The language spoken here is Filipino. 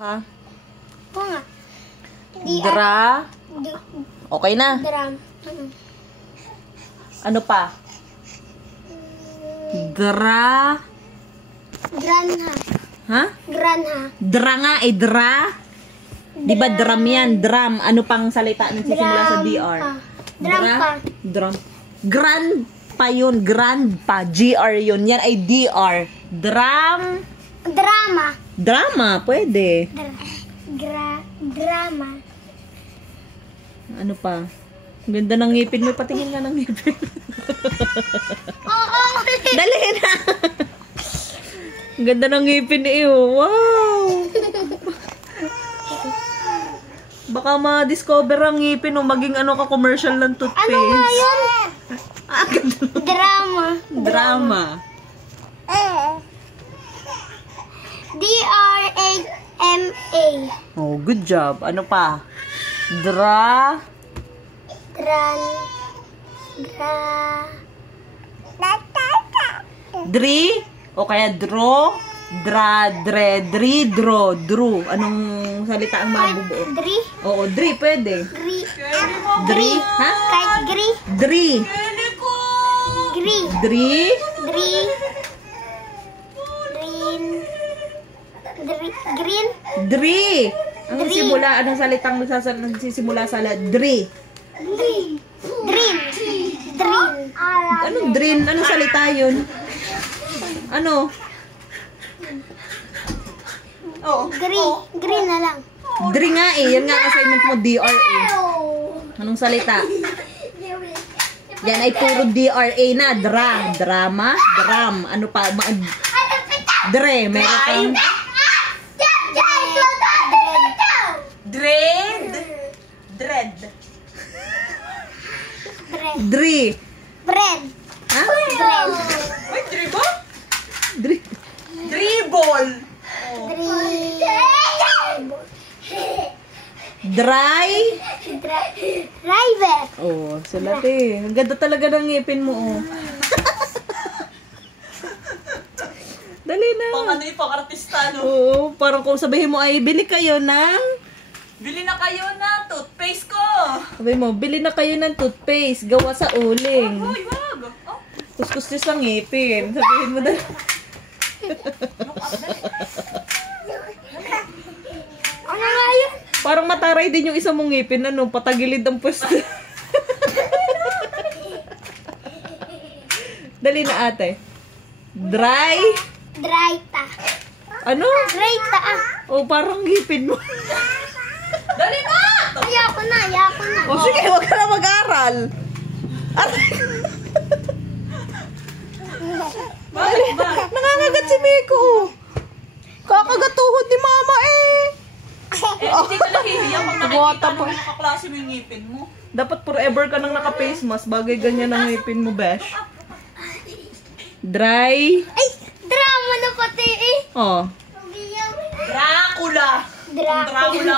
Ha? Oo nga. Okay na. Drum. Ano pa? Granha. Ha? Granha. Dra nga eh, dra. Di ba drum yan? Drum. Ano pang salita nagsisimula sa DR? Drum pa. Drum. Grand pa yun. Grand pa. GR yun. Yan ay DR. Drum. Drama. Drama. Pwede. Drama. Ano pa? Ang ganda ng ngipin mo. Patingin nga ng ngipin. Oo. Dali na. Ang ganda ng ngipin eh. Wow. Baka ma-discover ang ngipin o maging ano ka commercial ng toothpaste. Ano nga yun? Ah, ganda. Drama. Drama. D-R-A-M-A. Oh, good job. Ano pa? Dra. Dri. O kaya draw. Dra, dre, dri, draw, drew. Anong salita ang mabubuo? Dri. Oo, dri, pwede. Gri. Dri, ha? Kahit gri. Dri. Gri. Dri. Dri. Green. Green. Dri. Ang Dri. simula, anong salitang nagsisimula sa dri? Dream. Dream. Dream. Anong drin? Anong salita yun? Ano? Oh. Green na lang. Dri nga eh. Yan nga ang assignment mo, DRA. Anong salita? Yan ay puro DRA na. Dra. Drama. Drum. Ano pa? Dre. Meron kang... Dread. Dread. Dri. Bread. Ha? Bread. Wait, dri ba? Dri. Dribble. Dry. Driver. Oh, sulat eh. Ang ganda talaga ng ngipin mo, oh. Dali na. Pang ano yung pang-artista, no? Oo, parang kung sabihin mo ay, bili kayo ng... Bili na kayo na toothpaste ko! Sabi mo, bili na kayo ng toothpaste, gawa sa uling. Uy, wag! Oh, Kuskus sa ngipin. Sabihin mo dali. Ano nga yun? Parang mataray din yung isang mong ngipin, ano, patagilid ang pwesto. Dali na ate. Dry. Dry ta. Ano? Dry ta. Oh, parang ngipin mo. dali na! Ayoko na, ayoko na. O sige, huwag ka na mag-aral. Bakit ba? Nangangagat si Miko. Kakagatuhod ni mama eh. Hindi ka nahihiya pag Bota nakikita pa. mo nakaklase mo yung ngipin mo. Dapat forever ka nang naka-face mask. Bagay ganyan ang ngipin mo, besh. Dry. Ay, drama na pati eh. Oh. Dracula! Dracula. Dracula